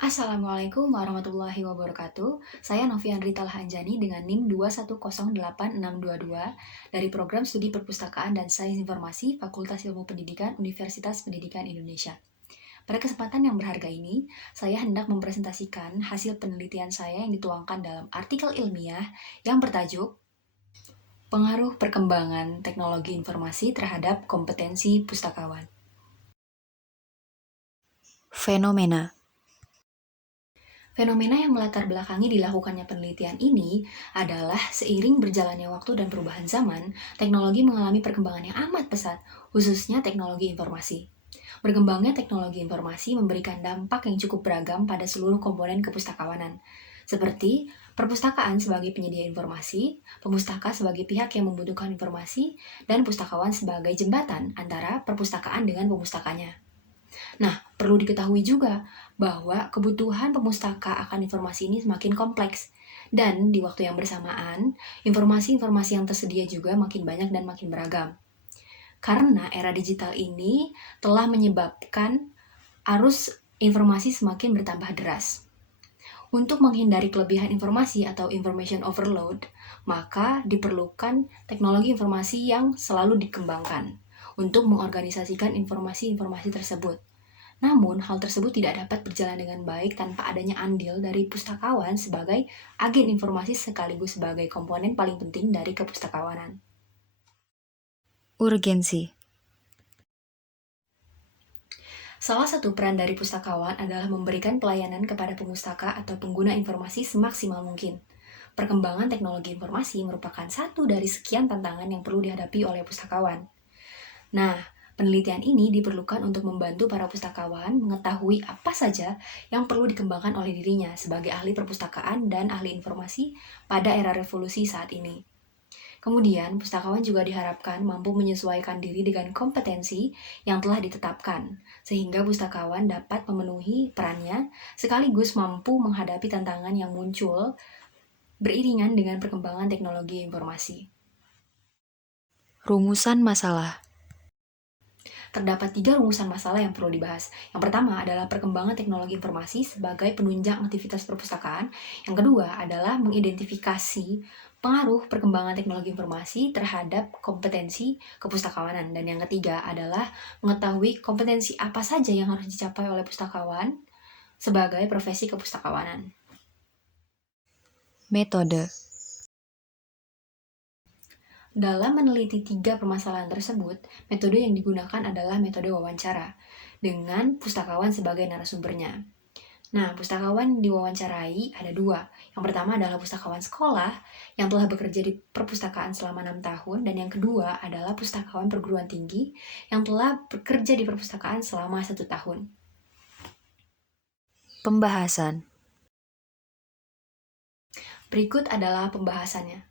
Assalamualaikum warahmatullahi wabarakatuh. Saya Novian Rital Hanjani dengan NIM 2108622 dari Program Studi Perpustakaan dan Sains Informasi Fakultas Ilmu Pendidikan Universitas Pendidikan Indonesia. Pada kesempatan yang berharga ini, saya hendak mempresentasikan hasil penelitian saya yang dituangkan dalam artikel ilmiah yang bertajuk Pengaruh Perkembangan Teknologi Informasi Terhadap Kompetensi Pustakawan. Fenomena Fenomena yang melatar belakangi dilakukannya penelitian ini adalah seiring berjalannya waktu dan perubahan zaman, teknologi mengalami perkembangan yang amat pesat, khususnya teknologi informasi. Berkembangnya teknologi informasi memberikan dampak yang cukup beragam pada seluruh komponen kepustakawanan, seperti perpustakaan sebagai penyedia informasi, pemustaka sebagai pihak yang membutuhkan informasi, dan pustakawan sebagai jembatan antara perpustakaan dengan pemustakanya. Nah, perlu diketahui juga bahwa kebutuhan pemustaka akan informasi ini semakin kompleks. Dan di waktu yang bersamaan, informasi-informasi yang tersedia juga makin banyak dan makin beragam. Karena era digital ini telah menyebabkan arus informasi semakin bertambah deras. Untuk menghindari kelebihan informasi atau information overload, maka diperlukan teknologi informasi yang selalu dikembangkan untuk mengorganisasikan informasi-informasi tersebut. Namun, hal tersebut tidak dapat berjalan dengan baik tanpa adanya andil dari pustakawan sebagai agen informasi sekaligus sebagai komponen paling penting dari kepustakawanan. Urgensi. Salah satu peran dari pustakawan adalah memberikan pelayanan kepada pemustaka atau pengguna informasi semaksimal mungkin. Perkembangan teknologi informasi merupakan satu dari sekian tantangan yang perlu dihadapi oleh pustakawan. Nah, penelitian ini diperlukan untuk membantu para pustakawan mengetahui apa saja yang perlu dikembangkan oleh dirinya sebagai ahli perpustakaan dan ahli informasi pada era revolusi saat ini. Kemudian, pustakawan juga diharapkan mampu menyesuaikan diri dengan kompetensi yang telah ditetapkan, sehingga pustakawan dapat memenuhi perannya sekaligus mampu menghadapi tantangan yang muncul beriringan dengan perkembangan teknologi informasi. Rumusan masalah. Terdapat 3 rumusan masalah yang perlu dibahas. Yang pertama adalah perkembangan teknologi informasi sebagai penunjang aktivitas perpustakaan. Yang kedua adalah mengidentifikasi pengaruh perkembangan teknologi informasi terhadap kompetensi kepustakawanan. Dan yang ketiga adalah mengetahui kompetensi apa saja yang harus dicapai oleh pustakawan sebagai profesi kepustakawanan. Metode. Dalam meneliti 3 permasalahan tersebut, metode yang digunakan adalah metode wawancara, dengan pustakawan sebagai narasumbernya. Nah, pustakawan diwawancarai ada 2. Yang pertama adalah pustakawan sekolah yang telah bekerja di perpustakaan selama 6 tahun, dan yang kedua adalah pustakawan perguruan tinggi yang telah bekerja di perpustakaan selama 1 tahun. Pembahasan. Berikut adalah pembahasannya.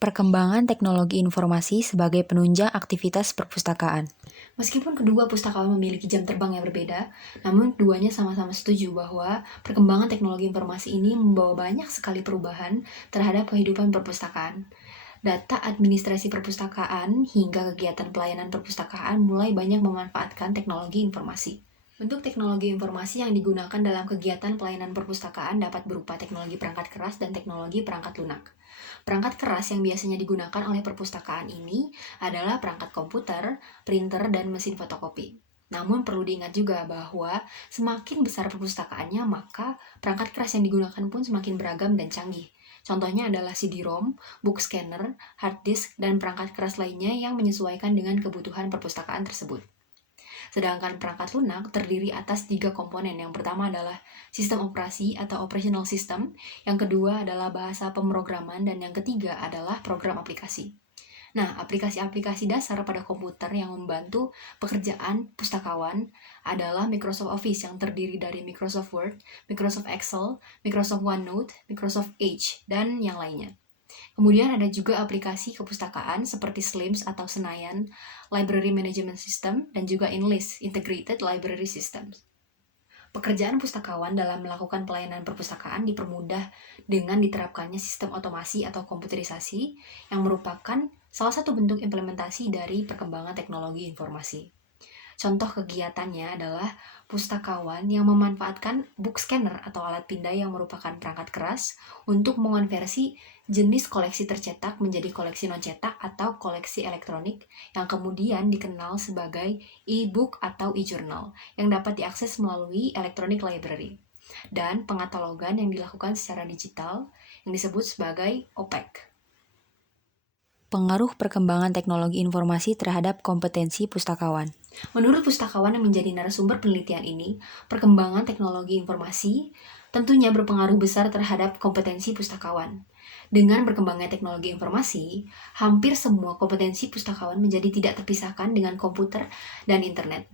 Perkembangan teknologi informasi sebagai penunjang aktivitas perpustakaan. Meskipun kedua pustakawan memiliki jam terbang yang berbeda, namun keduanya sama-sama setuju bahwa perkembangan teknologi informasi ini membawa banyak sekali perubahan terhadap kehidupan perpustakaan. Data administrasi perpustakaan hingga kegiatan pelayanan perpustakaan mulai banyak memanfaatkan teknologi informasi. Bentuk teknologi informasi yang digunakan dalam kegiatan pelayanan perpustakaan dapat berupa teknologi perangkat keras dan teknologi perangkat lunak. Perangkat keras yang biasanya digunakan oleh perpustakaan ini adalah perangkat komputer, printer, dan mesin fotokopi. Namun perlu diingat juga bahwa semakin besar perpustakaannya, maka perangkat keras yang digunakan pun semakin beragam dan canggih. Contohnya adalah CD-ROM, book scanner, hard disk, dan perangkat keras lainnya yang menyesuaikan dengan kebutuhan perpustakaan tersebut. Sedangkan perangkat lunak terdiri atas 3 komponen. Yang pertama adalah sistem operasi atau operational system, yang kedua adalah bahasa pemrograman, dan yang ketiga adalah program aplikasi. Nah, aplikasi-aplikasi dasar pada komputer yang membantu pekerjaan pustakawan adalah Microsoft Office yang terdiri dari Microsoft Word, Microsoft Excel, Microsoft OneNote, Microsoft Edge, dan yang lainnya. Kemudian ada juga aplikasi kepustakaan seperti SLIMS atau Senayan Library Management System dan juga Enlist Integrated Library Systems. Pekerjaan pustakawan dalam melakukan pelayanan perpustakaan dipermudah dengan diterapkannya sistem otomasi atau komputerisasi yang merupakan salah satu bentuk implementasi dari perkembangan teknologi informasi. Contoh kegiatannya adalah pustakawan yang memanfaatkan book scanner atau alat pindai yang merupakan perangkat keras untuk mengonversi jenis koleksi tercetak menjadi koleksi non-cetak atau koleksi elektronik yang kemudian dikenal sebagai e-book atau e-journal yang dapat diakses melalui electronic library. Dan pengatalogan yang dilakukan secara digital yang disebut sebagai OPEC. Pengaruh perkembangan teknologi informasi terhadap kompetensi pustakawan. Menurut pustakawan yang menjadi narasumber penelitian ini, perkembangan teknologi informasi tentunya berpengaruh besar terhadap kompetensi pustakawan. Dengan berkembangnya teknologi informasi, hampir semua kompetensi pustakawan menjadi tidak terpisahkan dengan komputer dan internet.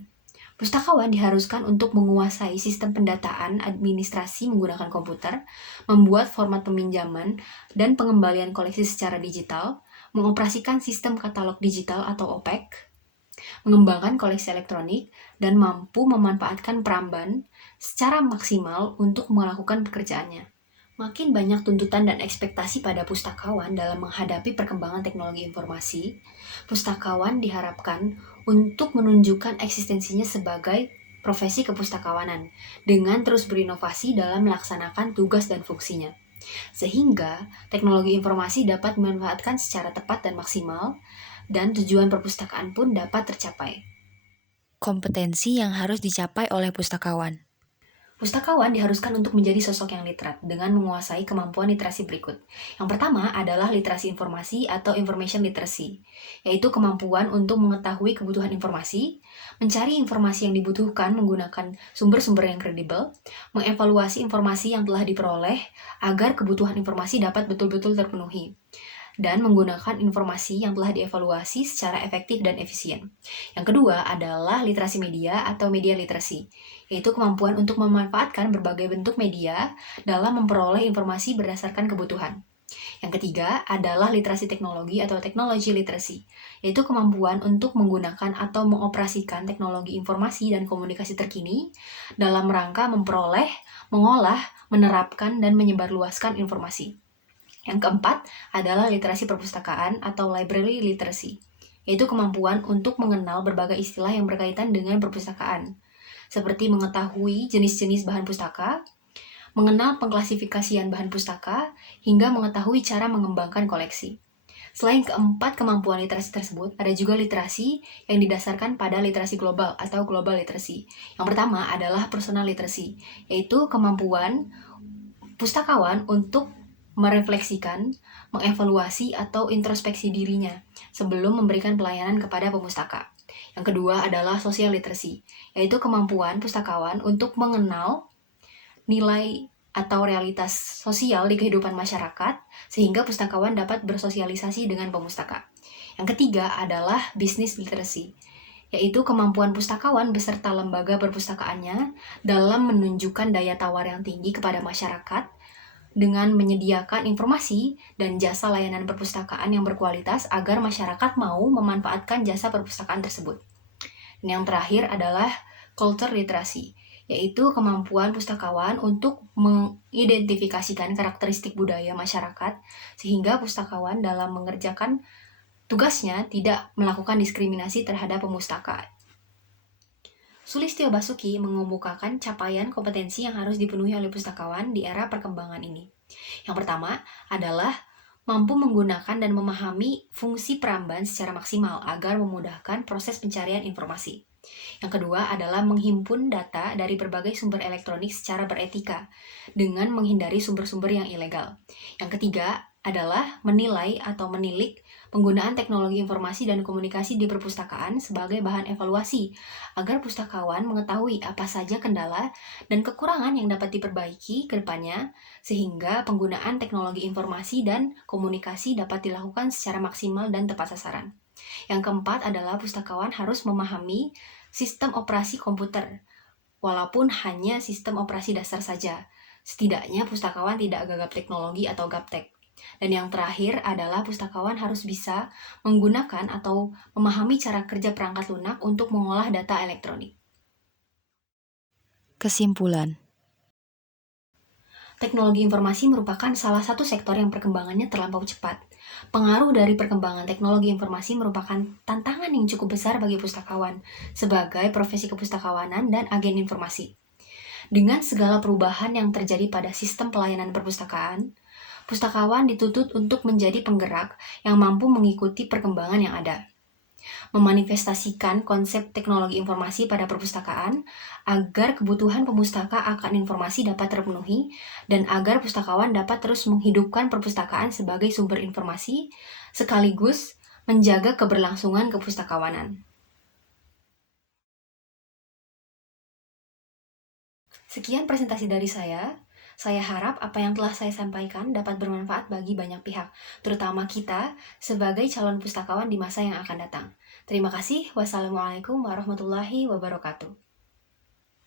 Pustakawan diharuskan untuk menguasai sistem pendataan administrasi menggunakan komputer, membuat format peminjaman dan pengembalian koleksi secara digital, mengoperasikan sistem katalog digital atau OPEC, mengembangkan koleksi elektronik, dan mampu memanfaatkan Pramban secara maksimal untuk melakukan pekerjaannya. Makin banyak tuntutan dan ekspektasi pada pustakawan dalam menghadapi perkembangan teknologi informasi, pustakawan diharapkan untuk menunjukkan eksistensinya sebagai profesi kepustakawanan dengan terus berinovasi dalam melaksanakan tugas dan fungsinya. Sehingga teknologi informasi dapat dimanfaatkan secara tepat dan maksimal, dan tujuan perpustakaan pun dapat tercapai. Kompetensi yang harus dicapai oleh pustakawan. Pustakawan diharuskan untuk menjadi sosok yang literat dengan menguasai kemampuan literasi berikut. Yang pertama adalah literasi informasi atau information literacy, yaitu kemampuan untuk mengetahui kebutuhan informasi, mencari informasi yang dibutuhkan menggunakan sumber-sumber yang kredibel, mengevaluasi informasi yang telah diperoleh agar kebutuhan informasi dapat betul-betul terpenuhi, dan menggunakan informasi yang telah dievaluasi secara efektif dan efisien. Yang kedua adalah literasi media atau media literacy, yaitu kemampuan untuk memanfaatkan berbagai bentuk media dalam memperoleh informasi berdasarkan kebutuhan. Yang ketiga adalah literasi teknologi atau technology literacy, yaitu kemampuan untuk menggunakan atau mengoperasikan teknologi informasi dan komunikasi terkini dalam rangka memperoleh, mengolah, menerapkan, dan menyebarluaskan informasi. Yang keempat adalah literasi perpustakaan atau library literacy, yaitu kemampuan untuk mengenal berbagai istilah yang berkaitan dengan perpustakaan, seperti mengetahui jenis-jenis bahan pustaka, mengenal pengklasifikasian bahan pustaka, hingga mengetahui cara mengembangkan koleksi. Selain keempat kemampuan literasi tersebut, ada juga literasi yang didasarkan pada literasi global atau global literacy. Yang pertama adalah personal literacy, yaitu kemampuan pustakawan untuk merefleksikan, mengevaluasi, atau introspeksi dirinya sebelum memberikan pelayanan kepada pemustaka. Yang kedua adalah social literacy, yaitu kemampuan pustakawan untuk mengenal nilai atau realitas sosial di kehidupan masyarakat sehingga pustakawan dapat bersosialisasi dengan pemustaka. Yang ketiga adalah business literacy, yaitu kemampuan pustakawan beserta lembaga perpustakaannya dalam menunjukkan daya tawar yang tinggi kepada masyarakat dengan menyediakan informasi dan jasa layanan perpustakaan yang berkualitas agar masyarakat mau memanfaatkan jasa perpustakaan tersebut. Dan yang terakhir adalah culture literacy, yaitu kemampuan pustakawan untuk mengidentifikasikan karakteristik budaya masyarakat sehingga pustakawan dalam mengerjakan tugasnya tidak melakukan diskriminasi terhadap pemustaka. Sulistyo Basuki mengemukakan capaian kompetensi yang harus dipenuhi oleh pustakawan di era perkembangan ini. Yang pertama adalah mampu menggunakan dan memahami fungsi Pramban secara maksimal agar memudahkan proses pencarian informasi. Yang kedua adalah menghimpun data dari berbagai sumber elektronik secara beretika dengan menghindari sumber-sumber yang ilegal. Yang ketiga adalah menilai atau menilik penggunaan teknologi informasi dan komunikasi di perpustakaan sebagai bahan evaluasi agar pustakawan mengetahui apa saja kendala dan kekurangan yang dapat diperbaiki ke depannya sehingga penggunaan teknologi informasi dan komunikasi dapat dilakukan secara maksimal dan tepat sasaran. Yang keempat adalah pustakawan harus memahami sistem operasi komputer, walaupun hanya sistem operasi dasar saja. Setidaknya pustakawan tidak gagap teknologi atau gaptek. Dan yang terakhir adalah pustakawan harus bisa menggunakan atau memahami cara kerja perangkat lunak untuk mengolah data elektronik. Kesimpulan. Teknologi informasi merupakan salah satu sektor yang perkembangannya terlampau cepat. Pengaruh dari perkembangan teknologi informasi merupakan tantangan yang cukup besar bagi pustakawan sebagai profesi kepustakawanan dan agen informasi. Dengan segala perubahan yang terjadi pada sistem pelayanan perpustakaan, pustakawan dituntut untuk menjadi penggerak yang mampu mengikuti perkembangan yang ada, memanifestasikan konsep teknologi informasi pada perpustakaan agar kebutuhan pemustaka akan informasi dapat terpenuhi dan agar pustakawan dapat terus menghidupkan perpustakaan sebagai sumber informasi sekaligus menjaga keberlangsungan kepustakawanan. Sekian presentasi dari saya. Saya harap apa yang telah saya sampaikan dapat bermanfaat bagi banyak pihak, terutama kita sebagai calon pustakawan di masa yang akan datang. Terima kasih. Wassalamualaikum warahmatullahi wabarakatuh.